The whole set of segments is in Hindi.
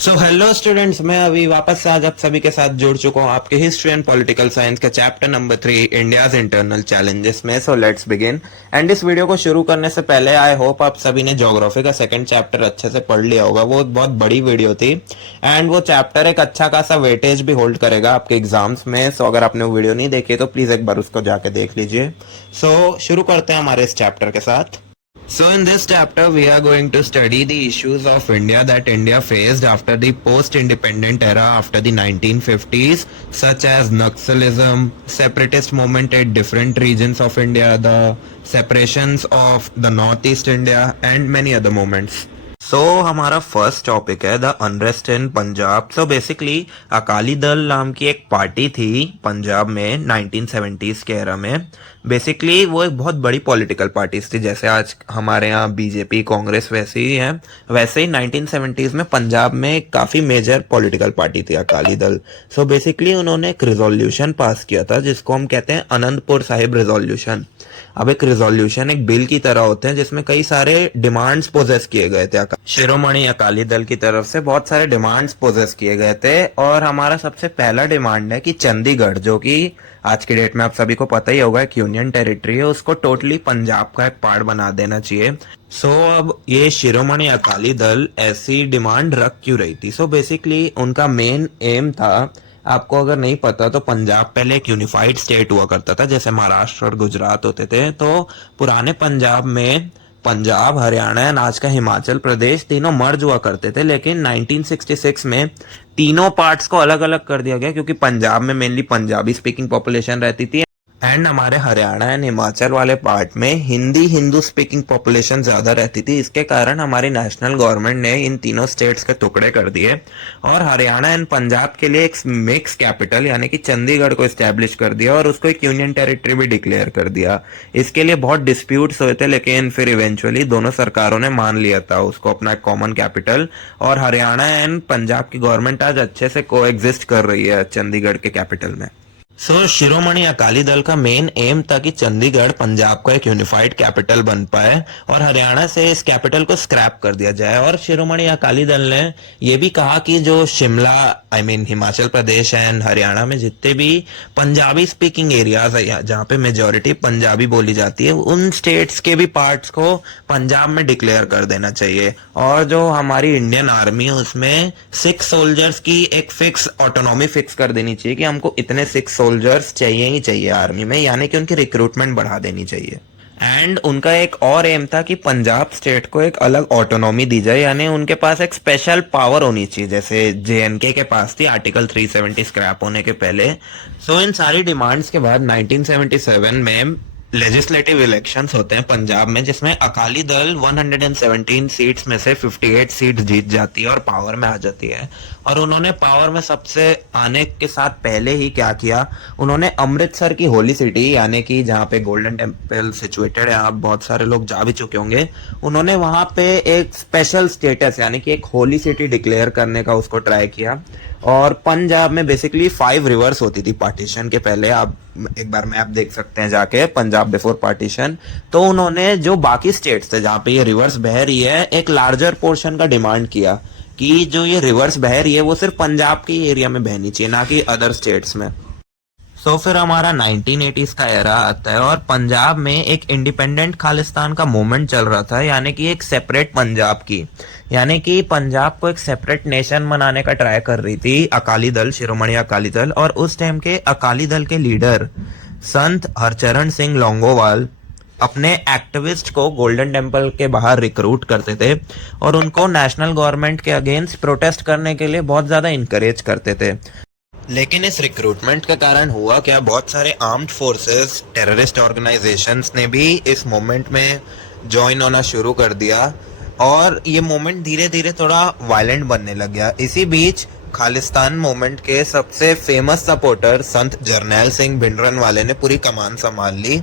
सो हेलो स्टूडेंट्स, मैं अभी वापस से आज आप सभी के साथ जुड़ चुका हूँ आपके हिस्ट्री एंड पॉलिटिकल साइंस के chapter number 3 India's internal challenges में। So let's begin. एंड इस वीडियो को शुरू करने से पहले आई होप आप सभी ने ज्योग्राफी का सेकंड चैप्टर अच्छे से पढ़ लिया होगा। वो बहुत बड़ी वीडियो थी एंड वो चैप्टर एक अच्छा खासा वेटेज भी होल्ड करेगा आपके एग्जाम्स में। सो अगर आपने वो वीडियो नहीं देखी तो प्लीज एक बार उसको जाके देख लीजिए। सो शुरू करते हैं हमारे इस चैप्टर के साथ। So in this chapter we are going to study the issues of India that India faced after the post-independent era after the 1950s, such as Naxalism, separatist movement at different regions of India, the separations of the Northeast India and many other movements. हमारा फर्स्ट टॉपिक है the unrest in Punjab. Basically Akali Dal नाम की एक पार्टी थी पंजाब में 1970s के एरा में। बेसिकली वो एक बहुत बड़ी पॉलिटिकल पार्टीज थी, जैसे आज हमारे यहाँ बीजेपी कांग्रेस वैसे ही है, वैसे ही 1970s में पंजाब में काफ़ी मेजर पॉलिटिकल पार्टी थी अकाली दल। बेसिकली उन्होंने एक रिजोल्यूशन पास किया था जिसको हम कहते हैं आनंदपुर साहिब रिजोल्यूशन। अब एक रिजोल्यूशन एक बिल की तरह होते हैं जिसमें कई सारे डिमांड्स पोजेस किए गए थे। शिरोमणि अकाली दल की तरफ से बहुत सारे डिमांड्स पोजेस किए गए थे और हमारा सबसे पहला डिमांड है कि चंडीगढ़, जो कि आज की डेट में आप सभी को पता ही होगा एक यूनियन टेरिटरी है, उसको टोटली पंजाब का एक पार्ट बना देना चाहिए। अब ये शिरोमणि अकाली दल ऐसी डिमांड रख क्यों रही थी? बेसिकली उनका मेन एम था, आपको अगर नहीं पता तो पंजाब पहले एक यूनिफाइड स्टेट हुआ करता था, जैसे महाराष्ट्र और गुजरात होते थे। तो पुराने पंजाब में पंजाब, हरियाणा एंड आज का हिमाचल प्रदेश तीनों मर्ज हुआ करते थे, लेकिन 1966 में तीनों पार्ट्स को अलग अलग कर दिया गया क्योंकि पंजाब में मेनली पंजाबी स्पीकिंग पॉपुलेशन रहती थी एंड हमारे हरियाणा एंड हिमाचल वाले पार्ट में हिंदी हिंदू स्पीकिंग पॉपुलेशन ज्यादा रहती थी। इसके कारण हमारी नेशनल गवर्नमेंट ने इन तीनों स्टेट्स के टुकड़े कर दिए और हरियाणा एंड पंजाब के लिए एक मिक्स कैपिटल यानी कि चंडीगढ़ को एस्टेब्लिश कर दिया और उसको एक यूनियन टेरिटरी भी डिक्लेयर कर दिया। इसके लिए बहुत डिस्प्यूट्स हुए थे, लेकिन फिर इवेंचुअली दोनों सरकारों ने मान लिया था उसको अपना एक कॉमन कैपिटल, और हरियाणा एंड पंजाब की गवर्नमेंट आज अच्छे से को एग्जिस्ट कर रही है चंडीगढ़ के कैपिटल में। शिरोमणि अकाली दल का मेन एम था कि चंडीगढ़ पंजाब का एक यूनिफाइड कैपिटल बन पाए और हरियाणा से इस कैपिटल को स्क्रैप कर दिया जाए। और शिरोमणि अकाली दल ने यह भी कहा कि जो शिमला हिमाचल प्रदेश एंड हरियाणा में जितने भी पंजाबी स्पीकिंग एरियाज है जहाँ पे मेजोरिटी पंजाबी बोली जाती है, उन स्टेट्स के भी पार्ट्स को पंजाब में डिक्लेयर कर देना चाहिए। और जो हमारी इंडियन आर्मी है उसमें 6 सोल्जर्स की एक फिक्स ऑटोनॉमी फिक्स कर देनी चाहिए कि हमको इतने 6 सोल्जर्स चाहिए ही चाहिए आर्मी में, यानी कि उनकी रिक्रूटमेंट बढ़ा देनी चाहिए। एंड उनका एक और एम था कि पंजाब स्टेट को एक अलग ऑटोनॉमी दी जाए, यानी उनके पास एक स्पेशल पावर होनी चाहिए जैसे जेएनके के पास थी आर्टिकल 370 स्क्रैप होने के पहले। इन सारी डिमांड्स के बाद 1977 में लेजिस्लेटिव इलेक्शंस होते हैं पंजाब में, जिसमें अकाली दल 117 सीट्स में से 58 सीट जीत जाती है और पावर में आ जाती है। और उन्होंने पावर में सबसे आने के साथ पहले ही क्या किया, उन्होंने अमृतसर की होली सिटी यानी कि जहाँ पे गोल्डन टेम्पल सिचुएटेड है, आप बहुत सारे लोग जा भी चुके होंगे, उन्होंने वहां पे एक स्पेशल स्टेटस यानी कि एक होली सिटी डिक्लेयर करने का उसको ट्राई किया। और पंजाब में बेसिकली 5 रिवर्स होती थी पार्टीशन के पहले, आप एक बार मैप देख सकते हैं जाके पंजाब बिफोर पार्टीशन। तो उन्होंने जो बाकी स्टेट्स थे जहाँ पे ये रिवर्स बह रही है, एक लार्जर पोर्शन का डिमांड किया कि जो ये रिवर्स बह रही है वो सिर्फ पंजाब के एरिया में बहनी चाहिए, ना कि अदर स्टेट्स में। फिर हमारा 1980s का एरा आता है और पंजाब में एक इंडिपेंडेंट खालिस्तान का मूवमेंट चल रहा था, यानी कि एक सेपरेट पंजाब की, यानी कि पंजाब को एक सेपरेट नेशन बनाने का ट्राई कर रही थी अकाली दल, शिरोमणि अकाली दल। और उस टाइम के अकाली दल के लीडर संत हरचरण सिंह लोंगोवाल अपने एक्टिविस्ट को गोल्डन टेम्पल के बाहर रिक्रूट करते थे और उनको नेशनल गवर्नमेंट के अगेंस्ट प्रोटेस्ट करने के लिए बहुत ज्यादा इंकरेज करते थे। लेकिन इस रिक्रूटमेंट के कारण हुआ क्या, बहुत सारे आर्म्ड फोर्सेस, टेररिस्ट ऑर्गेनाइजेशंस ने भी इस मूवमेंट में ज्वाइन होना शुरू कर दिया और ये मूवमेंट धीरे धीरे थोड़ा वायलेंट बनने लग गया। इसी बीच खालिस्तान मूवमेंट के सबसे फेमस सपोर्टर संत जरनैल सिंह भिंडरनवाले ने पूरी कमान संभाल ली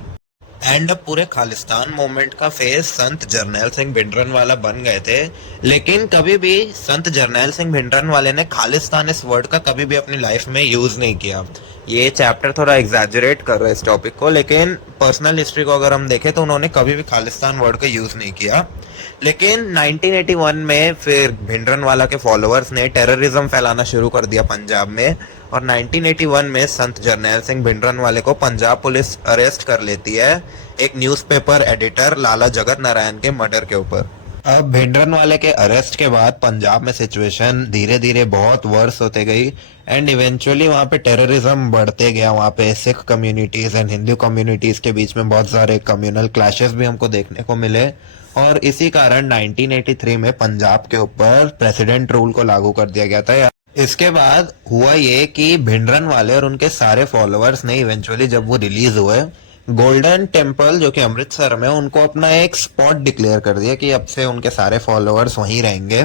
एंड अब पूरे खालिस्तान मूवमेंट का फेस संत जरनैल सिंह भिंडरनवाला बन गए थे। लेकिन कभी भी संत जरनैल सिंह भिंडरनवाले ने खालिस्तान इस वर्ड का कभी भी अपनी लाइफ में यूज नहीं किया। ये चैप्टर थोड़ा एग्जैजरेट कर रहा है इस टॉपिक को, लेकिन पर्सनल हिस्ट्री को अगर हम देखें तो उन्होंने कभी भी खालिस्तान वर्ड का यूज नहीं किया। लेकिन 1981 में फिर भिंडरनवाला के फॉलोअर्स ने टेररिज्म फैलाना शुरू कर दिया पंजाब में, और 1981 में संत जरनैल सिंह भिंडरनवाले को पंजाब पुलिस अरेस्ट कर लेती है एक न्यूज़पेपर एडिटर लाला जगत नारायण के मर्डर के ऊपर। अब भिंडरनवाले के अरेस्ट के बाद पंजाब में सिचुएशन धीरे धीरे बहुत वर्स होते गई, एंड इवेंचुअली वहाँ पे टेररिज्म बढ़ते गया। वहाँ पे Sikh communities and Hindu communities के बीच में बहुत सारे कम्युनल क्लैशेस भी हमको देखने को मिले, और इसी कारण 1983 में पंजाब के ऊपर प्रेसिडेंट रूल को लागू कर दिया गया था। इसके बाद हुआ ये कि भिंडरनवाले और उनके सारे फॉलोअर्स ने इवेंचुअली जब वो रिलीज हुए, गोल्डन टेम्पल जो कि अमृतसर में, उनको अपना एक स्पॉट डिक्लेयर कर दिया कि अब से उनके सारे फॉलोअर्स वहीं रहेंगे।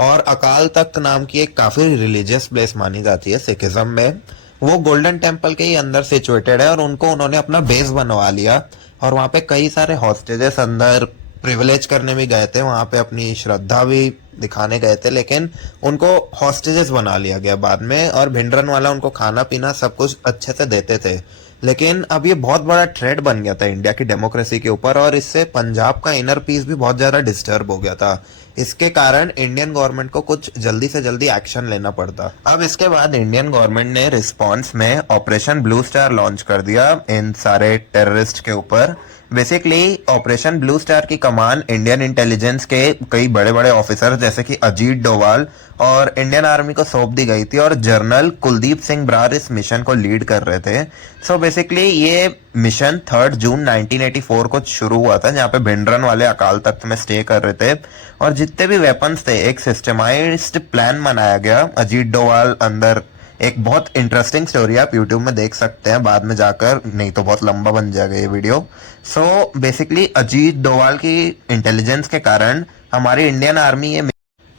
और अकाल तख्त नाम की एक काफी रिलीजियस प्लेस मानी जाती है सिखिज्म में, वो गोल्डन टेम्पल के ही अंदर सिचुएटेड है, और उनको उन्होंने अपना बेस बनवा लिया। और वहाँ पे कई सारे हॉस्टेजेस अंदर प्रिविलेज करने भी गए थे, वहाँ पे अपनी श्रद्धा भी दिखाने गए थे, लेकिन उनको हॉस्टेजेस बना लिया गया बाद में, और भिंडरनवाला उनको खाना पीना सब कुछ अच्छे से देते थे। लेकिन अब ये बहुत बड़ा थ्रेट बन गया था इंडिया की डेमोक्रेसी के ऊपर, और इससे पंजाब का इनर पीस भी बहुत ज्यादा डिस्टर्ब हो गया था। इसके कारण इंडियन गवर्नमेंट को कुछ जल्दी से जल्दी एक्शन लेना पड़ता। अब इसके बाद इंडियन गवर्नमेंट ने रिस्पांस में ऑपरेशन ब्लू स्टार लॉन्च कर दिया इन सारे टेररिस्ट के ऊपर। बेसिकली ऑपरेशन ब्लू स्टार की कमान इंडियन इंटेलिजेंस के कई बड़े बड़े ऑफिसर जैसे कि अजीत डोवाल और इंडियन आर्मी को सौंप दी गई थी, और जनरल कुलदीप सिंह ब्रार इस मिशन को लीड कर रहे थे। सो बेसिकली ये मिशन 3 जून 1984 को शुरू हुआ था, जहाँ पे भिंडरनवाले अकाल तख्त में स्टे कर रहे थे, और जितने भी वेपन्स थे एक सिस्टमाइज्ड प्लान बनाया गया। अजीत डोवाल अंदर एक बहुत इंटरेस्टिंग स्टोरी आप यूट्यूब में देख सकते हैं बाद में जाकर, नहीं तो बहुत लंबा बन जाएगा ये video. So basically Ajit Doval की इंटेलिजेंस के कारण हमारी इंडियन आर्मी ये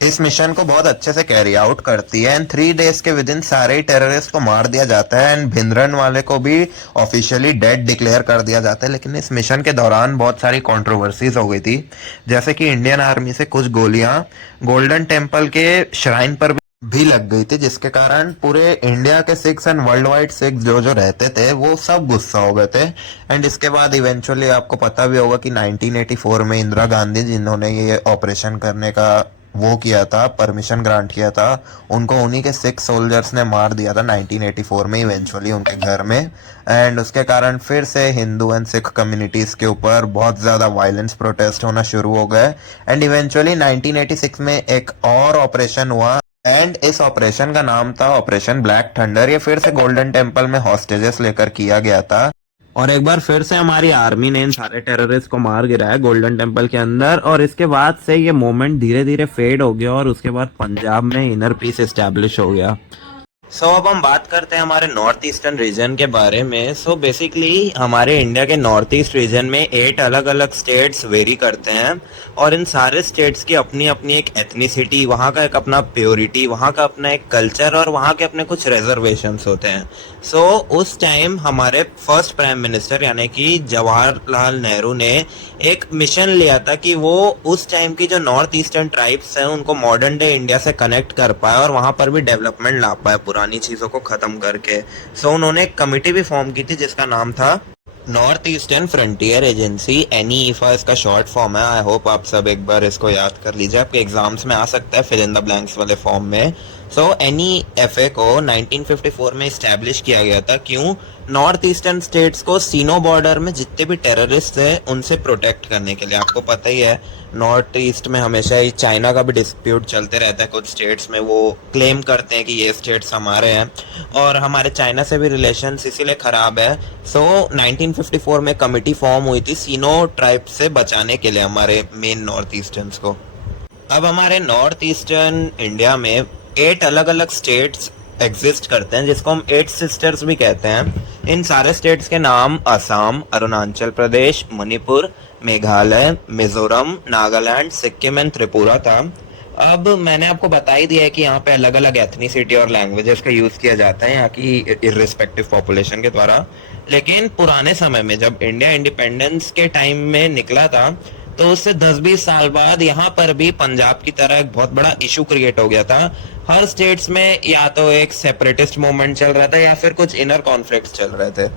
इस मिशन को बहुत अच्छे से कैरी आउट करती है, एंड 3 डेज के विद इन सारे टेररिस्ट को मार दिया जाता है, एंड भिंडरनवाले को भी ऑफिशियली डेड डिक्लेयर कर दिया जाता है। लेकिन इस मिशन के दौरान बहुत सारी कंट्रोवर्सीज हो गई थी, जैसे कि इंडियन आर्मी से कुछ गोलियां गोल्डन टेम्पल के श्राइन पर भी लग गई थी, जिसके कारण पूरे इंडिया के Sikhs and world wide Sikhs जो जो रहते थे वो सब गुस्सा हो गए थे। एंड इसके बाद इवेंचुअली आपको पता भी होगा कि 1984 में इंदिरा गांधी जिन्होंने ये ऑपरेशन करने का वो किया था, परमिशन ग्रांट किया था, उनको उन्हीं के सिख सोल्जर्स ने मार दिया था 1984 में इवेंचुअली उनके घर में। एंड उसके कारण फिर से हिंदू एंड सिख कम्युनिटीज के ऊपर बहुत ज्यादा वायलेंस प्रोटेस्ट होना शुरू हो गए, एंड इवेंचुअली 1986 में एक और ऑपरेशन हुआ, एंड इस ऑपरेशन का नाम था ऑपरेशन ब्लैक थंडर। ये फिर से गोल्डन टेम्पल में हॉस्टेजेस लेकर किया गया था, और एक बार फिर से हमारी आर्मी ने इन सारे टेररिस्ट को मार गिराया गोल्डन टेम्पल के अंदर। और इसके बाद से ये मोमेंट धीरे धीरे फेड हो गया, और उसके बाद पंजाब में इनर पीस एस्टैब्लिश हो गया। अब हम बात करते हैं हमारे नॉर्थ ईस्टर्न रीजन के बारे में। बेसिकली हमारे इंडिया के नॉर्थ ईस्ट रीजन में 8 अलग अलग स्टेट्स वेरी करते हैं, और इन सारे स्टेट्स की अपनी अपनी एक एथनिसिटी, वहाँ का एक अपना प्योरिटी, वहाँ का अपना एक कल्चर, और वहाँ के अपने कुछ रिजर्वेशंस होते हैं। उस टाइम हमारे फर्स्ट प्राइम मिनिस्टर यानी कि जवाहरलाल नेहरू ने एक मिशन लिया था कि वो उस टाइम की जो नॉर्थ ईस्टर्न ट्राइब्स हैं उनको मॉडर्न डे इंडिया से कनेक्ट कर पाए, और वहाँ पर भी डेवलपमेंट ला पाए पुरानी चीज़ों को ख़त्म करके। उन्होंने एक कमिटी भी फॉर्म की थी जिसका नाम था north eastern frontier agency, NEFA इसका शॉर्ट फॉर्म है। आई होप आप सब एक बार इसको याद कर लीजिए, आपके एग्जाम्स में आ सकता है फिल इन द ब्लैंक्स वाले फॉर्म में। NEFA को 1954 में इस्टेब्लिश किया गया था। क्यों? नॉर्थ ईस्टर्न स्टेट्स को सीनो बॉर्डर में जितने भी टेररिस्ट थे उनसे प्रोटेक्ट करने के लिए। आपको पता ही है नॉर्थ ईस्ट में हमेशा ही चाइना का भी डिस्प्यूट चलते रहता है, कुछ स्टेट्स में वो क्लेम करते हैं कि ये स्टेट्स हमारे हैं, और हमारे चाइना से भी रिलेशंस इसीलिए ख़राब है। 1954 में कमिटी फॉर्म हुई थी सीनो ट्राइब से बचाने के लिए हमारे मेन नॉर्थ ईस्टर्न्स को। अब हमारे नॉर्थ ईस्टर्न इंडिया में 8 अलग अलग स्टेट्स एग्जिस्ट करते हैं, जिसको हम 8 सिस्टर्स भी कहते हैं। इन सारे स्टेट्स के नाम असम, अरुणाचल प्रदेश, मणिपुर, मेघालय, मिजोरम, नागालैंड, सिक्किम एंड त्रिपुरा था। अब मैंने आपको बता ही दिया है कि यहाँ पे अलग अलग एथनिसिटी और लैंग्वेजेस का यूज किया जाता है यहाँ की इर्रिस्पेक्टिव पॉपुलेशन के द्वारा। लेकिन पुराने समय में जब इंडिया इंडिपेंडेंस के टाइम में निकला था, तो उससे 10-20 साल बाद यहाँ पर भी पंजाब की तरह एक बहुत बड़ा इशू क्रिएट हो गया था। हर स्टेट्स में या तो एक सेपरेटिस्ट मूवमेंट चल रहा था या फिर कुछ इनर कॉन्फ्लिक्ट्स चल रहे थे।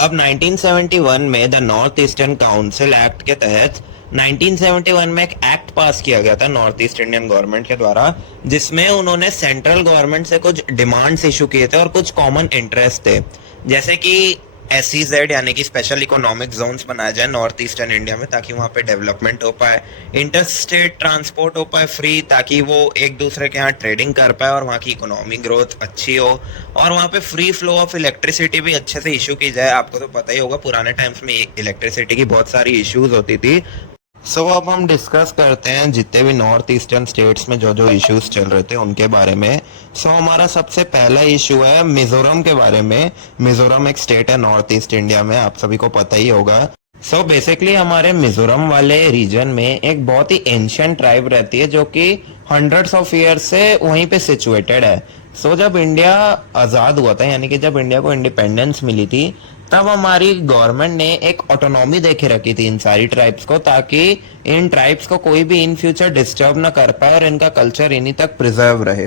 अब 1971 में the north eastern council act के तहत 1971 में एक एक्ट पास किया गया था नॉर्थ ईस्ट इंडियन गवर्नमेंट के द्वारा, जिसमें उन्होंने सेंट्रल गवर्नमेंट से कुछ डिमांड्स इशू किए थे और कुछ कॉमन इंटरेस्ट थे, जैसे कि SEZ यानी कि स्पेशल इकोनॉमिक जोन्स बनाया जाए नॉर्थ ईस्टर्न इंडिया में, ताकि वहाँ पे डेवलपमेंट हो पाए, इंटर स्टेट ट्रांसपोर्ट हो पाए फ्री, ताकि वो एक दूसरे के यहाँ ट्रेडिंग कर पाए और वहाँ की इकोनॉमिक ग्रोथ अच्छी हो, और वहाँ पे फ्री फ्लो ऑफ इलेक्ट्रिसिटी भी अच्छे से इशू की जाए। आपको तो पता ही होगा पुराने टाइम्स में इलेक्ट्रिसिटी की बहुत सारी इश्यूज होती थी। अब हम डिस्कस करते हैं जितने भी नॉर्थ ईस्टर्न स्टेट्स में जो जो इश्यूज चल रहे थे उनके बारे में। हमारा सबसे पहला इशू है मिजोरम के बारे में। मिजोरम एक स्टेट है नॉर्थ ईस्ट इंडिया में, आप सभी को पता ही होगा। बेसिकली हमारे मिजोरम वाले रीजन में एक बहुत ही एंशियंट ट्राइब रहती है जो कि हंड्रेड्स ऑफ ईयर से वहीं पे सिचुएटेड है। जब इंडिया आज़ाद हुआ था, यानी कि जब इंडिया को इंडिपेंडेंस मिली थी, तब हमारी गवर्नमेंट ने एक ऑटोनॉमी देके रखी थी इन सारी ट्राइब्स को, ताकि इन ट्राइब्स को कोई भी इन फ्यूचर डिस्टर्ब ना कर पाए और इनका कल्चर इन्हीं तक प्रिजर्व रहे।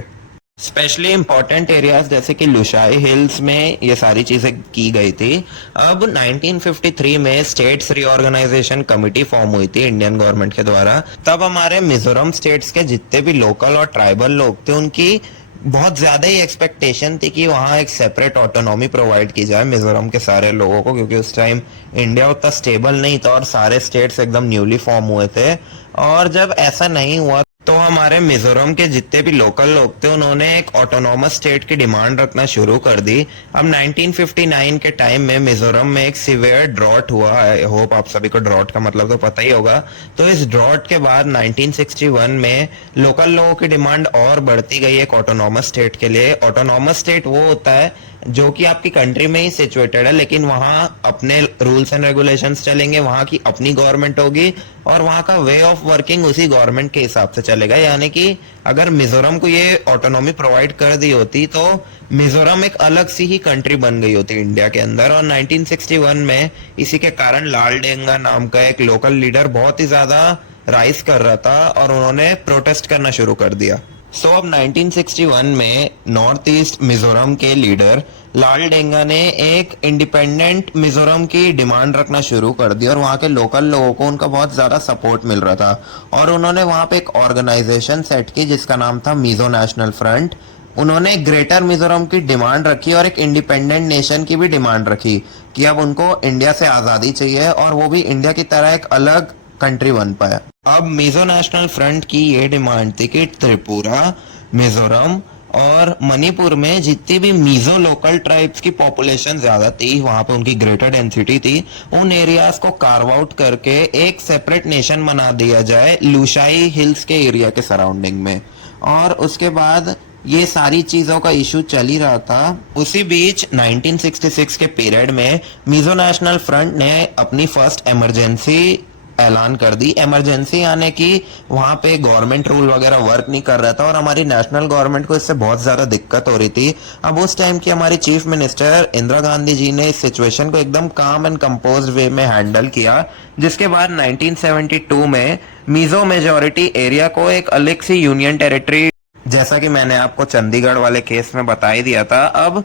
स्पेशली इंपॉर्टेंट एरियाज जैसे कि लुशाई हिल्स में ये सारी चीजें की गई थी। अब 1953 में स्टेट्स रीऑर्गेनाइजेशन कमिटी फॉर्म हुई थी इंडियन गवर्नमेंट के द्वारा। तब हमारे मिजोरम स्टेट्स के जितने भी लोकल और ट्राइबल लोग थे उनकी बहुत ज्यादा ही एक्सपेक्टेशन थी कि वहाँ एक सेपरेट ऑटोनॉमी प्रोवाइड की जाए मिजोरम के सारे लोगों को, क्योंकि उस टाइम इंडिया उतना स्टेबल नहीं था और सारे स्टेट्स एकदम न्यूली फॉर्म हुए थे। और जब ऐसा नहीं हुआ तो हमारे मिजोरम के जितने भी लोकल लोग थे उन्होंने एक ऑटोनॉमस स्टेट की डिमांड रखना शुरू कर दी। अब 1959 के टाइम में मिजोरम में एक सिवियर ड्रॉट हुआ। आई होप आप सभी को ड्रॉट का मतलब तो पता ही होगा। तो इस ड्रॉट के बाद 1961 में लोकल लोगों की डिमांड और बढ़ती गई एक ऑटोनॉमस स्टेट के लिए। ऑटोनॉमस स्टेट वो होता है जो कि आपकी कंट्री में ही सिचुएटेड है, लेकिन वहाँ अपने रूल्स एंड रेगुलेशंस चलेंगे, वहाँ की अपनी गवर्नमेंट होगी और वहाँ का वे ऑफ वर्किंग उसी गवर्नमेंट के हिसाब से चलेगा। यानी कि अगर मिजोरम को ये ऑटोनॉमी प्रोवाइड कर दी होती तो मिजोरम एक अलग सी ही कंट्री बन गई होती इंडिया के अंदर। और 1961 में इसी के कारण लाल डेंगा नाम का एक लोकल लीडर बहुत ही ज्यादा राइज कर रहा था और उन्होंने प्रोटेस्ट करना शुरू कर दिया। अब 1961 में नॉर्थ ईस्ट मिजोरम के लीडर लाल डेंगा ने एक इंडिपेंडेंट मिजोरम की डिमांड रखना शुरू कर दी और वहाँ के लोकल लोगों को उनका बहुत ज़्यादा सपोर्ट मिल रहा था। और उन्होंने वहाँ पे एक ऑर्गेनाइजेशन सेट की जिसका नाम था मिजो नेशनल फ्रंट। उन्होंने ग्रेटर मिजोरम की डिमांड रखी और एक इंडिपेंडेंट नेशन की भी डिमांड रखी कि अब उनको इंडिया से आज़ादी चाहिए और वो भी इंडिया की तरह एक अलग कंट्री बन पाया। अब मिजो नेशनल फ्रंट की ये डिमांड थी कि त्रिपुरा, मिजोरम और मणिपुर में जितनी भी मिजो लोकल ट्राइब्स की पॉपुलेशन ज्यादा थी, वहां पे उनकी ग्रेटर डेंसिटी थी, उन एरियाज को कार्व आउट करके एक सेपरेट नेशन बना दिया जाए लुशाई हिल्स के एरिया के सराउंडिंग में। और उसके बाद ये सारी चीजों का इशू चल ही रहा था। उसी बीच 1966 के पीरियड में मिजो नेशनल फ्रंट ने अपनी फर्स्ट इमरजेंसी ऐलान कर दी। इमरजेंसी आने की वहां पे गवर्नमेंट रूल वगैरह वर्क नहीं कर रहा था और हमारी नेशनल गवर्नमेंट को इससे बहुत ज्यादा दिक्कत हो रही थी। अब उस टाइम की हमारी चीफ मिनिस्टर इंदिरा गांधी जी ने इस सिचुएशन को एकदम काम एंड कंपोज वे में हैंडल किया, जिसके बाद 1972 में मिजो मेजोरिटी एरिया को एक अलग सी यूनियन टेरिटरी, जैसा कि मैंने आपको चंडीगढ़ वाले केस में बता ही दिया था, अब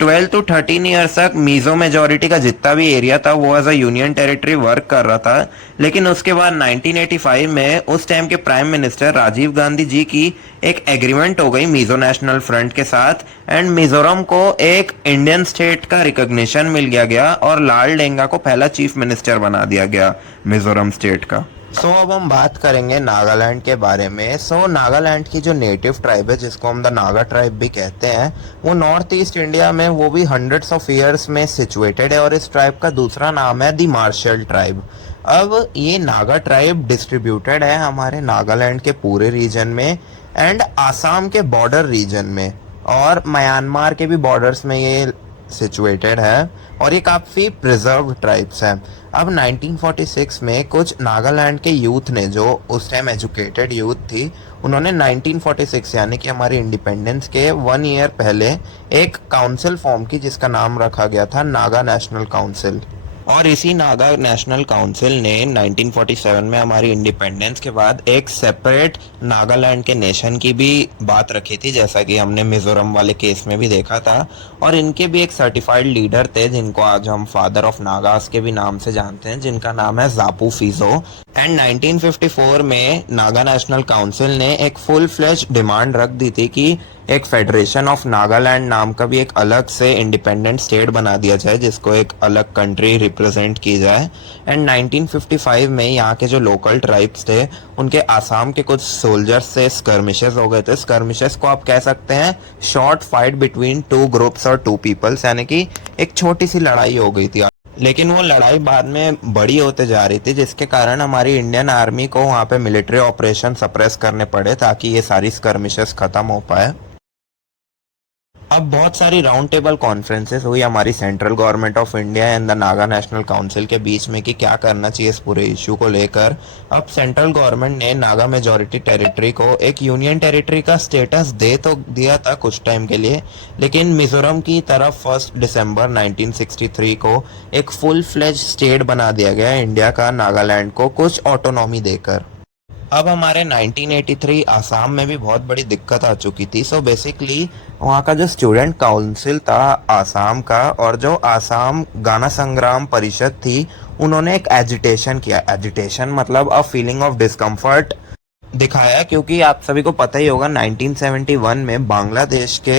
12 to 13 ईयर्स तक मिजो मेजोरिटी का जितना भी एरिया था वो as a union territory work कर रहा था। लेकिन उसके बाद 1985 में उस टाइम के प्राइम मिनिस्टर राजीव गांधी जी की एक एग्रीमेंट हो गई मिजो नेशनल फ्रंट के साथ एंड मिजोरम को एक इंडियन स्टेट का रिकॉग्निशन मिल गया और लाल डेंगा को पहला चीफ मिनिस्टर बना दिया गया मिजोरम स्टेट का। अब हम बात करेंगे नागालैंड के बारे में। नागालैंड की जो नेटिव ट्राइब है जिसको हम द नागा ट्राइब भी कहते हैं, वो नॉर्थ ईस्ट इंडिया में वो भी हंड्रेड्स ऑफ ईयर्स में सिचुएटेड है और इस ट्राइब का दूसरा नाम है द मार्शल ट्राइब। अब ये नागा ट्राइब डिस्ट्रीब्यूटेड है हमारे नागालैंड के पूरे रीजन में एंड आसाम के बॉर्डर रीजन में और म्यांमार के भी बॉर्डर्स में ये सिचुएटेड है और ये काफ़ी प्रिजर्व ट्राइब्स हैं। अब 1946 में कुछ नागालैंड के यूथ ने, जो उस टाइम एजुकेटेड यूथ थी, उन्होंने 1946 यानी कि हमारी इंडिपेंडेंस के 1 ईयर पहले एक काउंसिल फॉर्म की जिसका नाम रखा गया था नागा नेशनल काउंसिल। और इसी नागा नेशनल काउंसिल ने 1947 में हमारी इंडिपेंडेंस के बाद एक सेपरेट नागालैंड के नेशन की भी बात रखी थी, जैसा कि हमने मिजोरम वाले केस में भी देखा था। और इनके भी एक सर्टिफाइड लीडर थे जिनको आज हम फादर ऑफ नागास के भी नाम से जानते हैं, जिनका नाम है जापू फिजो। एंड 1954 में नागा नेशनल काउंसिल ने एक फुल फ्लेज डिमांड रख दी थी कि एक फेडरेशन ऑफ नागालैंड नाम का भी एक अलग से इंडिपेंडेंट स्टेट बना दिया जाए, जिसको एक अलग कंट्री रिप्रेजेंट की जाए। एंड 1955 में यहाँ के जो लोकल ट्राइब्स थे उनके आसाम के कुछ सोल्जर्स से स्कर्मिशेस हो गए थे। स्कर्मिशेस को आप कह सकते हैं short fight between two groups और टू पीपल्स, यानी कि एक छोटी सी लड़ाई हो गई थी। लेकिन वो लड़ाई बाद में बड़ी होते जा रही थी, जिसके कारण हमारी इंडियन आर्मी को वहाँ पे मिलिट्री ऑपरेशन सप्रेस करने पड़े ताकि ये सारी स्कर्मिशेस खत्म हो पाए। अब बहुत सारी राउंड टेबल कॉन्फ्रेंसेस हुई हमारी central government of India and the Naga national council के बीच में कि क्या करना चाहिए इस पूरे इशू को लेकर। अब सेंट्रल गवर्नमेंट ने नागा मेजॉरिटी टेरिटरी को एक यूनियन टेरिटरी का स्टेटस दे तो दिया था कुछ टाइम के लिए, लेकिन मिजोरम की तरफ 1 दिसंबर 1963 को एक फुल फ्लेज स्टेट बना दिया गया इंडिया का, नागालैंड को कुछ ऑटोनॉमी देकर। अब हमारे 1983 आसाम में भी बहुत बड़ी दिक्कत आ चुकी थी। सो बेसिकली वहाँ का जो स्टूडेंट काउंसिल था आसाम का और जो आसाम गाना संग्राम परिषद थी, उन्होंने एक एजिटेशन किया। एजिटेशन मतलब अ फीलिंग ऑफ डिस्कम्फर्ट दिखाया, क्योंकि आप सभी को पता ही होगा 1971 में बांग्लादेश के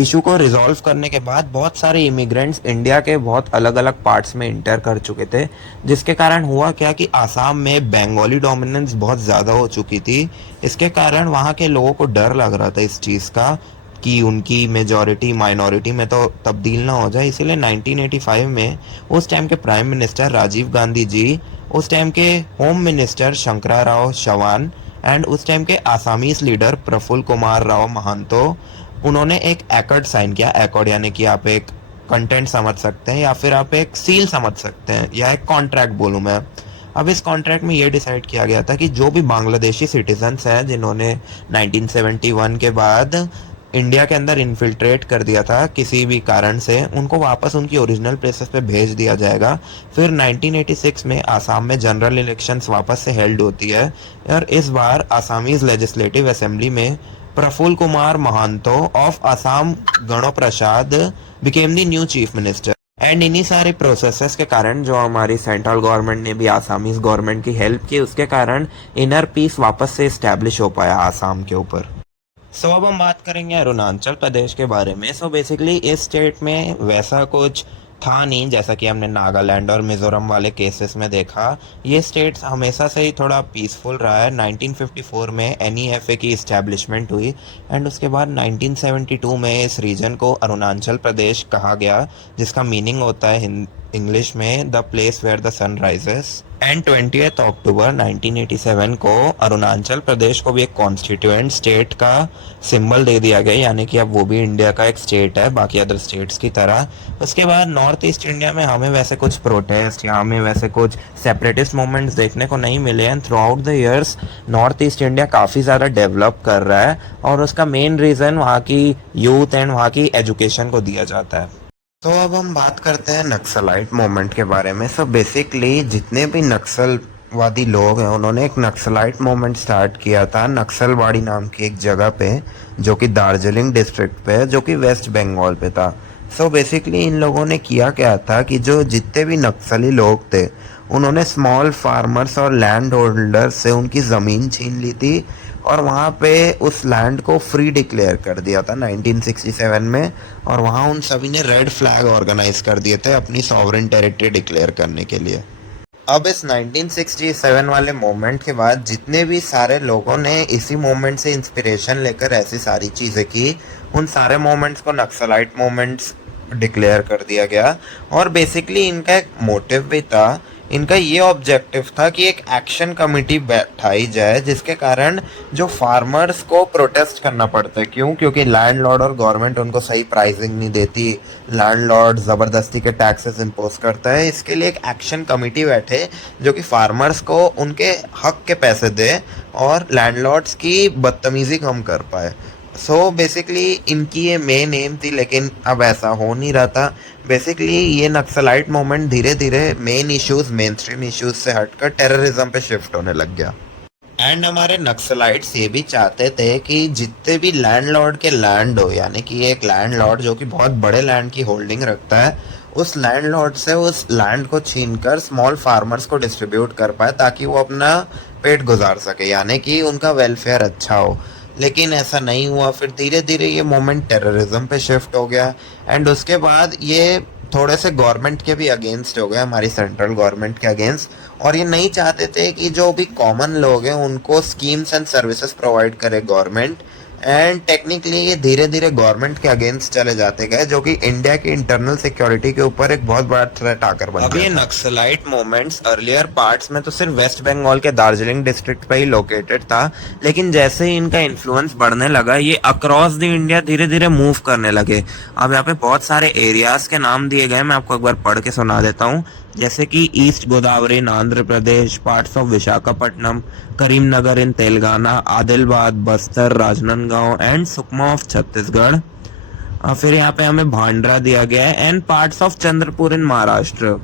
इशू को रिजॉल्व करने के बाद बहुत सारे इमिग्रेंट्स इंडिया के बहुत अलग अलग पार्ट्स में इंटर कर चुके थे, जिसके कारण हुआ क्या कि आसाम में बंगाली डोमिनेंस बहुत ज़्यादा हो चुकी थी। इसके कारण वहाँ के लोगों को डर लग रहा था इस चीज़ का कि उनकी मेजॉरिटी माइनॉरिटी में तो तब्दील ना हो जाए। इसीलिए 1985 में उस टाइम के प्राइम मिनिस्टर राजीव गांधी जी, उस टाइम के home minister Shankara Rao Chauhan and उस टाइम के आसामीज लीडर प्रफुल्ल कुमार राव महंतो, उन्होंने एक एकॉर्ड साइन किया। एकॉर्ड यानी कि आप एक कंटेंट समझ सकते हैं या फिर आप एक सील समझ सकते हैं या एक कॉन्ट्रैक्ट बोलूँ मैं। अब इस कॉन्ट्रैक्ट में ये डिसाइड किया गया था कि जो भी बांग्लादेशी सिटीजन्स हैं जिन्होंने 1971 के बाद इंडिया के अंदर इन्फिल्ट्रेट कर दिया था किसी भी कारण से, उनको वापस उनकी ओरिजिनल प्लेसेस पे भेज दिया जाएगा। फिर 1986 में आसाम में जनरल इलेक्शंस वापस से हेल्ड होती है और इस बार आसामीज लेजिस्लेटिव असेंबली में Prafulla Kumar Mahanta of Assam Gana Parishad became the new chief minister. And इन्हीं सारे प्रोसेसेस के कारण जो हमारी सेंट्रल गवर्नमेंट ने भी आसामीज गवर्नमेंट की हेल्प की, उसके कारण इनर पीस वापस से इस्टेब्लिश हो पाया आसाम के ऊपर। अब हम बात करेंगे अरुणाचल प्रदेश के बारे में। बेसिकली इस स्टेट में वैसा कुछ था नहीं, जैसा कि हमने नागालैंड और मिजोरम वाले केसेस में देखा। ये स्टेट हमेशा से ही थोड़ा पीसफुल रहा है। 1954 में NEFA की इस्टेब्लिशमेंट हुई एंड उसके बाद 1972 में इस रीजन को अरुणाचल प्रदेश कहा गया, जिसका मीनिंग होता है इंग्लिश में the place where the sun rises. And 20 अक्टूबर 1987 को अरुणाचल प्रदेश को भी एक कॉन्स्टिट्यूएंट स्टेट का सिंबल दे दिया गया, यानी कि अब वो भी इंडिया का एक स्टेट है बाकी अदर स्टेट्स की तरह। उसके बाद नॉर्थ ईस्ट इंडिया में हमें वैसे कुछ प्रोटेस्ट या हमें वैसे कुछ सेपरेटिस्ट मूवमेंट्स देखने को नहीं मिले and through out the years north east India काफ़ी ज़्यादा डेवलप कर रहा है और उसका मेन रीज़न वहाँ की यूथ एंड वहाँ की एजुकेशन को दिया जाता है। अब हम बात करते हैं नक्सलाइट मूवमेंट के बारे में। बेसिकली जितने भी नक्सलवादी लोग हैं उन्होंने एक नक्सलाइट मूवमेंट स्टार्ट किया था नक्सलबाड़ी नाम की एक जगह पे, जो कि दार्जिलिंग डिस्ट्रिक्ट पे है, जो कि वेस्ट बंगाल पे था। बेसिकली इन लोगों ने किया क्या था कि जो जितने भी नक्सली लोग थे उन्होंने स्मॉल फार्मर्स और लैंड होल्डर्स से उनकी ज़मीन छीन ली थी और वहाँ पे उस लैंड को फ्री डिक्लेयर कर दिया था 1967 में। और वहाँ उन सभी ने रेड फ्लैग ऑर्गेनाइज कर दिए थे अपनी सॉवरेन टेरिटरी डिक्लेयर करने के लिए। अब इस 1967 वाले मोमेंट के बाद जितने भी सारे लोगों ने इसी मोमेंट से इंस्पिरेशन लेकर ऐसी सारी चीज़ें की, उन सारे मोमेंट्स को नक्सलाइट मोमेंट्स डिक्लेयर कर दिया गया। और बेसिकली इनका एक मोटिव भी था, इनका ये ऑब्जेक्टिव था कि एक एक्शन कमेटी बैठाई जाए जिसके कारण जो फार्मर्स को प्रोटेस्ट करना पड़ता है। क्यों? क्योंकि लैंडलॉर्ड और गवर्नमेंट उनको सही प्राइसिंग नहीं देती, लैंडलॉर्ड ज़बरदस्ती के टैक्सेस इम्पोज करता है। इसके लिए एक एक्शन कमेटी बैठे जो कि फार्मर्स को उनके हक के पैसे दे और लैंडलॉर्ड्स की बदतमीज़ी कम कर पाए। सो बेसिकली इनकी ये मेन एम थी, लेकिन अब ऐसा हो नहीं रहा था। बेसिकली ये नक्सलाइट मूवमेंट धीरे धीरे main issues, main stream issues से हटकर टेररिज्म पे शिफ्ट होने लग गया। एंड हमारे नक्सलाइट्स ये भी चाहते थे कि जितने भी लैंडलॉर्ड के लैंड हो, यानी कि एक लैंडलॉर्ड जो कि बहुत बड़े लैंड की होल्डिंग रखता है, उस लैंडलॉर्ड से उस लैंड को छीनकर स्मॉल फार्मर्स को डिस्ट्रीब्यूट कर पाए ताकि वो अपना पेट गुजार सके, यानी कि उनका वेलफेयर अच्छा हो। लेकिन ऐसा नहीं हुआ। फिर धीरे धीरे ये मोमेंट टेररिज्म पे शिफ्ट हो गया एंड उसके बाद ये थोड़े से गवर्नमेंट के भी अगेंस्ट हो गए, हमारी सेंट्रल गवर्नमेंट के अगेंस्ट। और ये नहीं चाहते थे कि जो भी कॉमन लोग हैं उनको स्कीम्स एंड सर्विसेज प्रोवाइड करे गवर्नमेंट। एंड टेक्निकली ये धीरे धीरे गवर्नमेंट के अगेंस्ट चले जाते गए, जो कि इंडिया की इंटरनल सिक्योरिटी के ऊपर एक बहुत बड़ा थ्रेट आकर बन गया। अब ये नक्सलाइट मूवमेंट्स अर्लियर पार्ट्स में तो सिर्फ वेस्ट बंगाल के दार्जिलिंग डिस्ट्रिक्ट पे ही लोकेटेड था, लेकिन जैसे ही इनका इन्फ्लुएंस बढ़ने लगा ये अक्रॉस द इंडिया धीरे धीरे मूव करने लगे। अब यहाँ पे बहुत सारे एरियाज के नाम दिए गए, मैं आपको एक बार पढ़ के सुना देता हूँ। जैसे कि east Godavari in Andhra Pradesh, parts of Visakhapatnam, Karimnagar in Telangana, Adilabad, Bastar, Rajnandgaon and Sukma of Chhattisgarh. फिर यहाँ पे हमें भांडरा दिया गया है एंड पार्ट्स ऑफ चंद्रपुर इन महाराष्ट्र।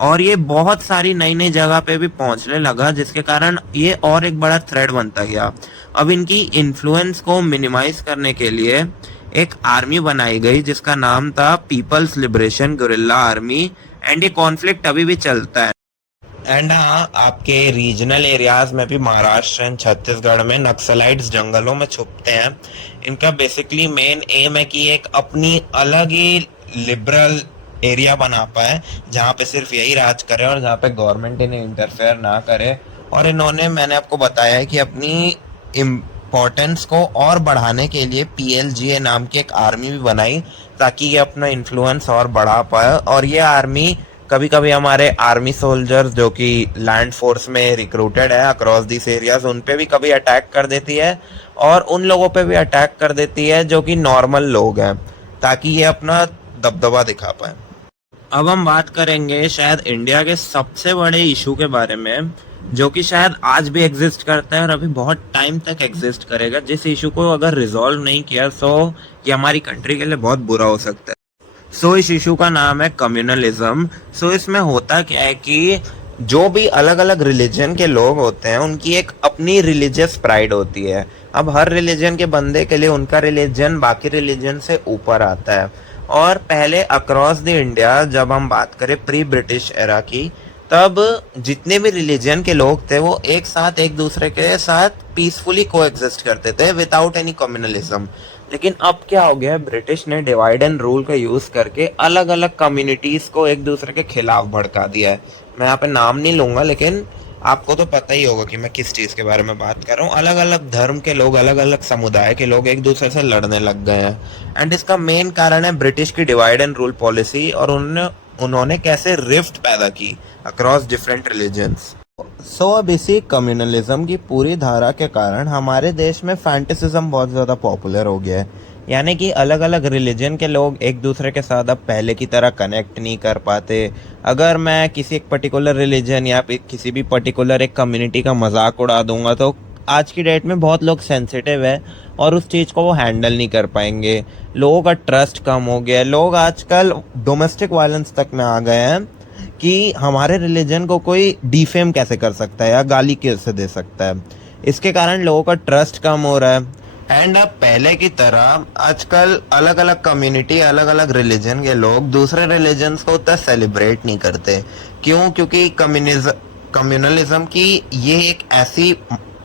और ये बहुत सारी नई नई जगह पे भी पहुंचने लगा, जिसके कारण ये और एक बड़ा थ्रेड बनता गया। अब इनकी इन्फ्लुएंस को मिनिमाइज करने के लिए एक आर्मी बनाई गई जिसका नाम था people's liberation guerrilla army, and ये कॉन्फ्लिक्ट अभी भी चलता है। एंड हाँ, आपके रीजनल एरियाज में भी महाराष्ट्र एंड छत्तीसगढ़ में नक्सलाइट्स जंगलों में छुपते हैं। इनका बेसिकली मेन एम है कि एक अपनी अलग ही लिबरल एरिया बना पाए जहाँ पे सिर्फ यही राज करे और जहाँ पे गवर्नमेंट इन्हें इंटरफेयर ना करे। और इन्होंने, मैंने आपको बताया है कि अपनी इम्पोर्टेंस को और बढ़ाने के लिए PLGA नाम की एक आर्मी भी बनाई ताकि ये अपना इन्फ्लुएंस और बढ़ा पाए। और ये आर्मी कभी कभी हमारे आर्मी सोल्जर्स जो कि लैंड फोर्स में रिक्रूटेड है अक्रॉस दिस एरियाज, उन पे भी कभी अटैक कर देती है और उन लोगों पे भी अटैक कर देती है जो कि नॉर्मल लोग हैं, ताकि ये अपना दबदबा दिखा पाए। अब हम बात करेंगे शायद इंडिया के सबसे बड़े इशू के बारे में, जो कि शायद आज भी एग्जिस्ट करता है और अभी बहुत टाइम तक एग्जिस्ट करेगा। जिस इशू को अगर रिजॉल्व नहीं किया तो ये हमारी कंट्री के लिए बहुत बुरा हो सकता है। सो इस इशू का नाम है कम्युनलिज्म। सो इसमें होता क्या है कि जो भी अलग अलग रिलीजन के लोग होते हैं उनकी एक अपनी रिलीजियस प्राइड होती है। अब हर रिलीजन के बंदे के लिए उनका रिलीजन बाकी रिलीजन से ऊपर आता है। और पहले अक्रॉस द इंडिया जब हम बात करें प्री ब्रिटिश एरा की, तब जितने भी रिलीजन के लोग थे वो एक साथ एक दूसरे के साथ पीसफुली कोएग्जिस्ट करते थे विदाउट एनी कम्युनलिज्म। लेकिन अब क्या हो गया, ब्रिटिश ने डिवाइड एंड रूल का यूज करके अलग अलग कम्युनिटीज को एक दूसरे के खिलाफ भड़का दिया है। मैं यहाँ पे नाम नहीं लूंगा, लेकिन आपको तो पता ही होगा कि मैं किस चीज के बारे में बात कर रहा हूँ। अलग अलग धर्म के लोग, अलग अलग समुदाय के लोग एक दूसरे से लड़ने लग गए हैं। एंड इसका मेन कारण है ब्रिटिश की डिवाइड एंड रूल पॉलिसी, और उन्होंने कैसे रिफ्ट पैदा की अक्रॉस डिफरेंट रिलीजन्स। सो अब इसी कम्युनलिज्म की पूरी धारा के कारण हमारे देश में फैंटेसिज्म बहुत ज़्यादा पॉपुलर हो गया है। यानी कि अलग अलग रिलीजन के लोग एक दूसरे के साथ अब पहले की तरह कनेक्ट नहीं कर पाते। अगर मैं किसी एक पर्टिकुलर रिलीजन या किसी भी पर्टिकुलर एक कम्युनिटी का मजाक उड़ा दूंगा तो आज की डेट में बहुत लोग सेंसिटिव है और उस चीज़ को वो हैंडल नहीं कर पाएंगे। लोगों का ट्रस्ट कम हो गया है। लोग आजकल डोमेस्टिक वायलेंस तक में आ गए हैं कि हमारे रिलीजन को कोई डिफेम कैसे कर सकता है या गाली कैसे दे सकता है। इसके कारण लोगों का ट्रस्ट कम हो रहा है। एंड अब पहले की तरह आजकल अलग अलग कम्युनिटी, अलग अलग रिलीजन के लोग दूसरे रिलीजन्स को उतना सेलिब्रेट नहीं करते। क्यों? क्योंकि कम्युनलिज्म की ये एक ऐसी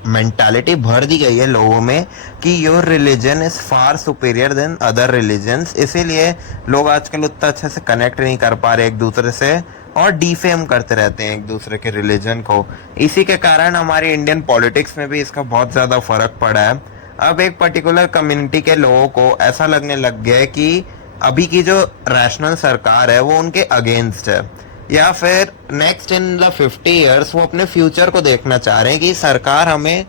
मेंटालिटी भर दी गई है लोगों में कि your religion is far superior than other religions. इसीलिए लोग आजकल उतना अच्छे से कनेक्ट नहीं कर पा रहे एक दूसरे से और डिफेम करते रहते हैं एक दूसरे के रिलीजन को। इसी के कारण हमारी इंडियन पॉलिटिक्स में भी इसका बहुत ज़्यादा फर्क पड़ा है। अब एक पर्टिकुलर कम्युनिटी के लोगों को ऐसा लगने लग गया है कि अभी की जो रैशनल सरकार है वो उनके अगेंस्ट है, या फिर नेक्स्ट इन द 50 ईयर्स वो अपने फ्यूचर को देखना चाह रहे हैं कि सरकार हमें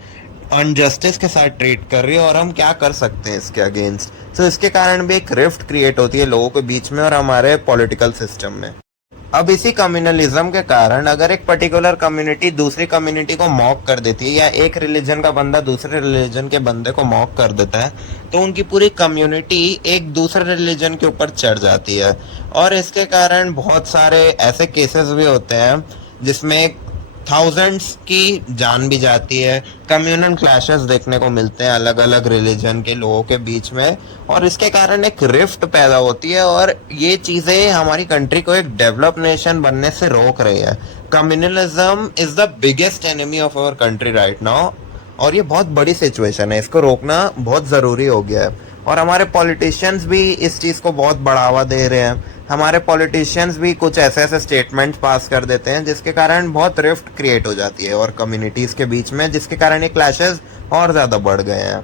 अनजस्टिस के साथ ट्रीट कर रही है और हम क्या कर सकते हैं इसके अगेंस्ट। तो इसके कारण भी एक रिफ्ट क्रिएट होती है लोगों के बीच में और हमारे पॉलिटिकल सिस्टम में। अब इसी कम्युनलिज्म के कारण अगर एक पर्टिकुलर कम्युनिटी दूसरी कम्युनिटी को मॉक कर देती है या एक रिलीजन का बंदा दूसरे रिलीजन के बंदे को मॉक कर देता है तो उनकी पूरी कम्युनिटी एक दूसरे रिलीजन के ऊपर चढ़ जाती है। और इसके कारण बहुत सारे ऐसे केसेस भी होते हैं जिसमें थाउजेंड्स की जान भी जाती है। कम्युनल क्लैशेस देखने को मिलते हैं अलग अलग रिलीजन के लोगों के बीच में और इसके कारण एक रिफ्ट पैदा होती है और ये चीज़ें हमारी कंट्री को एक डेवलप नेशन बनने से रोक रही है। Communalism is the biggest enemy of our country right now और ये बहुत बड़ी सिचुएशन है, इसको रोकना बहुत ज़रूरी हो गया है। और हमारे पॉलिटिशियंस भी इस चीज़ को बहुत बढ़ावा दे रहे हैं। हमारे पॉलिटिशियंस भी कुछ ऐसे ऐसे स्टेटमेंट्स पास कर देते हैं जिसके कारण बहुत रिफ्ट क्रिएट हो जाती है और कम्युनिटीज़ के बीच में, जिसके कारण ये क्लैशेस और ज़्यादा बढ़ गए हैं।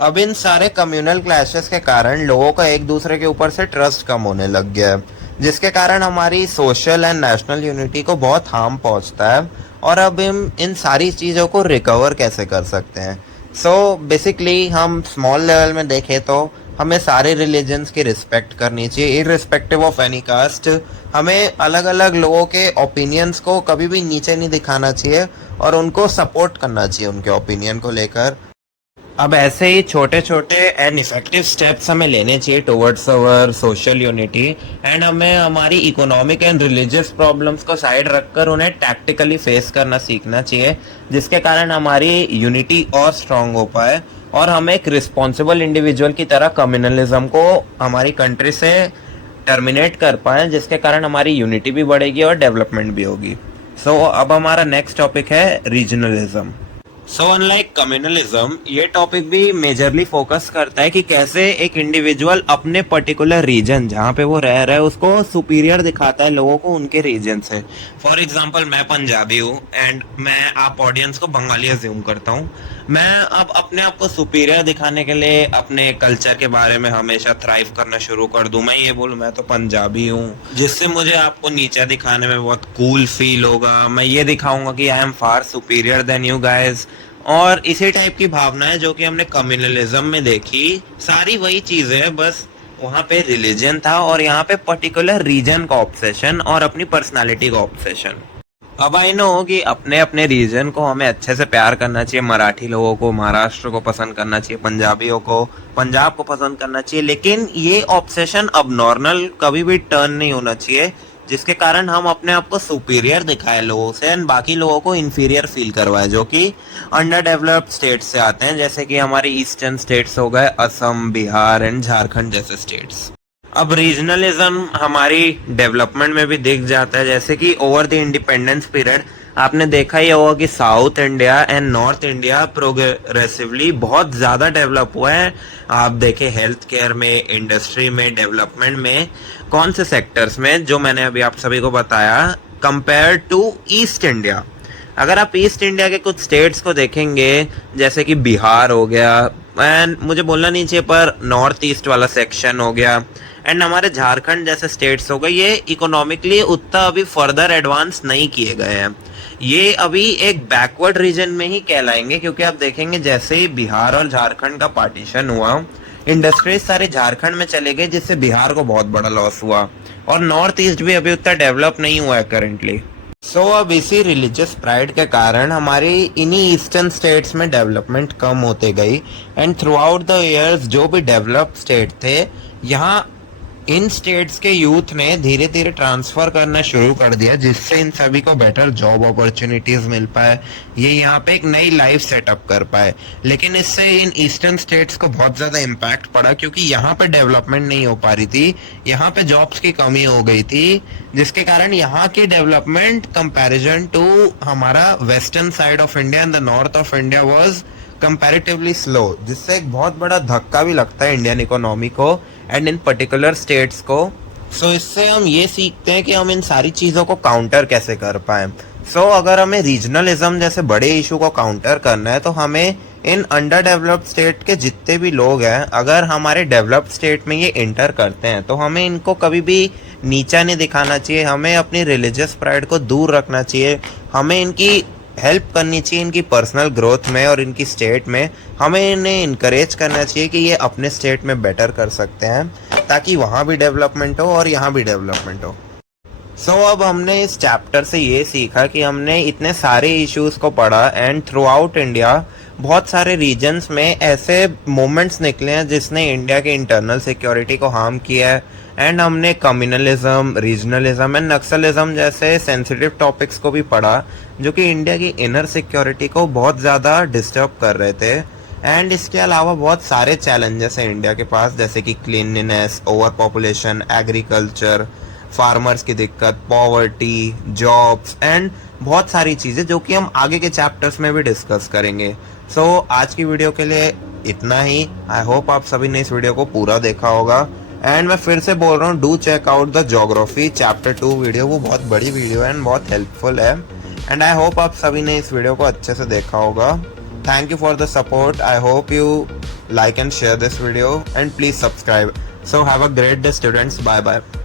अब इन सारे कम्युनल क्लैशेस के कारण लोगों का एक दूसरे के ऊपर से ट्रस्ट कम होने लग गया है, जिसके कारण हमारी सोशल एंड नेशनल यूनिटी को बहुत हार्म पहुंचता है। और अब हम इन सारी चीज़ों को रिकवर कैसे कर सकते हैं? सो बेसिकली हम स्मॉल लेवल में देखें तो हमें सारे रिलीजन्स की रिस्पेक्ट करनी चाहिए इररिस्पेक्टिव ऑफ एनी कास्ट। हमें अलग अलग लोगों के ओपिनियंस को कभी भी नीचे नहीं दिखाना चाहिए और उनको सपोर्ट करना चाहिए उनके ओपिनियन को लेकर। अब ऐसे ही छोटे छोटे एंड इफेक्टिव स्टेप्स हमें लेने चाहिए towards our social unity and हमें हमारी इकोनॉमिक एंड रिलीजियस प्रॉब्लम्स को साइड रखकर उन्हें टैक्टिकली फेस करना सीखना चाहिए, जिसके कारण हमारी यूनिटी और स्ट्रांग हो पाए और हम एक रिस्पॉन्सिबल इंडिविजुअल की तरह कम्युनलिज्म को हमारी कंट्री से टर्मिनेट कर पाएँ, जिसके कारण हमारी यूनिटी भी बढ़ेगी और डेवलपमेंट भी होगी। सो अब हमारा नेक्स्ट टॉपिक है रीजनलिज्म। सो अनलाइक कम्युनलिज्म, ये टॉपिक भी मेजरली फोकस करता है कि कैसे एक इंडिविजुअल अपने पर्टिकुलर रीजन जहाँ पे वो रह रहा है उसको सुपीरियर दिखाता है लोगों को उनके रीजन से। फॉर एग्जांपल मैं पंजाबी हूँ एंड मैं आप ऑडियंस को बंगाली अज्यूम करता हूँ। मैं अब अपने आप को सुपीरियर दिखाने के लिए अपने कल्चर के बारे में हमेशा थ्राइव करना शुरू कर दूं। मैं ये बोलूँ मैं तो पंजाबी हूँ, जिससे मुझे आपको नीचा दिखाने में बहुत कूल फील होगा। मैं ये दिखाऊंगा कि I am far superior than you guys. और इसी टाइप की भावना है जो कि हमने कम्युनलिज्म में देखी। सारी वही चीज़ है, बस वहाँ पे रिलीजन था और यहाँ पे पर्टिकुलर रीजन का ऑब्सेशन और अपनी पर्सनालिटी का ऑब्सेशन। अब आई नो कि अपने अपने रीजन को हमें अच्छे से प्यार करना चाहिए। मराठी लोगों को महाराष्ट्र को पसंद करना चाहिए, पंजाबियों को पंजाब को पसंद करना चाहिए, लेकिन ये ऑब्सेशन अब नॉर्मल कभी भी टर्न नहीं होना चाहिए जिसके कारण हम अपने आप को सुपीरियर दिखाए लोगों से एंड बाकी लोगों को इन्फीरियर फील करवाए जो कि अंडर डेवलप्ड स्टेट्स से आते हैं, जैसे कि हमारे ईस्टर्न स्टेट्स हो गए असम, बिहार एंड झारखंड जैसे स्टेट्स। अब रीजनलिज्म हमारी डेवलपमेंट में भी दिख जाता है, जैसे कि ओवर द इंडिपेंडेंस पीरियड आपने देखा ही होगा कि south India and north India progressively बहुत ज़्यादा डेवलप हुआ है। आप देखें हेल्थ केयर में, इंडस्ट्री में, डेवलपमेंट में, कौन से सेक्टर्स में, जो मैंने अभी आप सभी को बताया, कंपेयर टू ईस्ट इंडिया। अगर आप ईस्ट इंडिया के कुछ स्टेट्स को देखेंगे जैसे कि बिहार हो गया एंड मुझे बोलना नहीं चाहिए पर नॉर्थ ईस्ट वाला सेक्शन हो गया एंड हमारे झारखंड जैसे स्टेट्स हो गए, ये इकोनॉमिकली उतना अभी फर्दर एडवांस नहीं किए गए हैं। ये अभी एक बैकवर्ड रीजन में ही कहलाएंगे, क्योंकि आप देखेंगे जैसे ही बिहार और झारखंड का पार्टीशन हुआ इंडस्ट्रीज सारे झारखंड में चले गए, जिससे बिहार को बहुत बड़ा लॉस हुआ और नॉर्थ ईस्ट भी अभी उतना डेवलप नहीं हुआ है करेंटली। सो अब इसी रिलीजियस प्राइड के कारण हमारी इन्हीं ईस्टर्न स्टेट्स में डेवलपमेंट कम होते गई and through out the years जो भी डेवलप्ड स्टेट थे यहाँ इन स्टेट्स के यूथ ने धीरे धीरे ट्रांसफर करना शुरू कर दिया, जिससे इन सभी को बेटर जॉब अपॉर्चुनिटीज मिल पाए, ये यहाँ पे एक नई लाइफ सेटअप कर पाए। लेकिन इससे इन ईस्टर्न स्टेट्स को बहुत ज़्यादा इम्पैक्ट पड़ा, क्योंकि यहाँ पे डेवलपमेंट नहीं हो पा रही थी, यहाँ पे जॉब्स की कमी हो गई थी, जिसके कारण यहाँ की डेवलपमेंट कंपैरिजन टू हमारा western side of India and the north of India was comparatively slow, जिससे एक बहुत बड़ा धक्का भी लगता है इंडियन इकोनॉमी को एंड इन पर्टिकुलर स्टेट्स को। सो इससे हम ये सीखते हैं कि हम इन सारी चीज़ों को काउंटर कैसे कर पाएँ। सो अगर हमें रीजनलिज्म जैसे बड़े इशू को काउंटर करना है तो हमें इन अंडर डेवलप्ड स्टेट के जितने भी लोग हैं, अगर हमारे डेवलप्ड स्टेट में ये इंटर करते हैं तो हमें इनको कभी भी नीचा नहीं दिखाना चाहिए। हमें अपनी रिलीजियस प्राइड को दूर रखना चाहिए, हमें इनकी हेल्प करनी चाहिए इनकी पर्सनल ग्रोथ में और इनकी स्टेट में। हमें इन्हें इनकरेज करना चाहिए कि ये अपने स्टेट में बेटर कर सकते हैं, ताकि वहाँ भी डेवलपमेंट हो और यहाँ भी डेवलपमेंट हो। अब हमने इस चैप्टर से ये सीखा कि हमने इतने सारे इश्यूज को पढ़ा एंड थ्रू आउट इंडिया बहुत सारे रीजन्स में ऐसे मोमेंट्स निकले हैं जिसने इंडिया के इंटरनल सिक्योरिटी को हार्म किया है। एंड हमने कम्युनलिज्म, रीजनलिज्म एंड नक्सलिज्म जैसे सेंसिटिव टॉपिक्स को भी पढ़ा जो कि इंडिया की इनर सिक्योरिटी को बहुत ज़्यादा डिस्टर्ब कर रहे थे। एंड इसके अलावा बहुत सारे चैलेंजेस हैं इंडिया के पास, जैसे कि cleanliness, over population, agriculture, farmers की दिक्कत, पॉवर्टी, जॉब्स एंड बहुत सारी चीज़ें जो कि हम आगे के चैप्टर्स में भी डिस्कस करेंगे। आज की वीडियो के लिए इतना ही। आई होप आप सभी ने इस वीडियो को पूरा देखा होगा। एंड मैं फिर से बोल रहा हूँ, do check out the geography chapter 2 video, वो बहुत बड़ी वीडियो है एंड बहुत हेल्पफुल है। एंड आई होप आप सभी ने इस वीडियो को अच्छे से देखा होगा। Thank you for the support. I hope you like and share this video and please subscribe. So have a great day, students. Bye bye.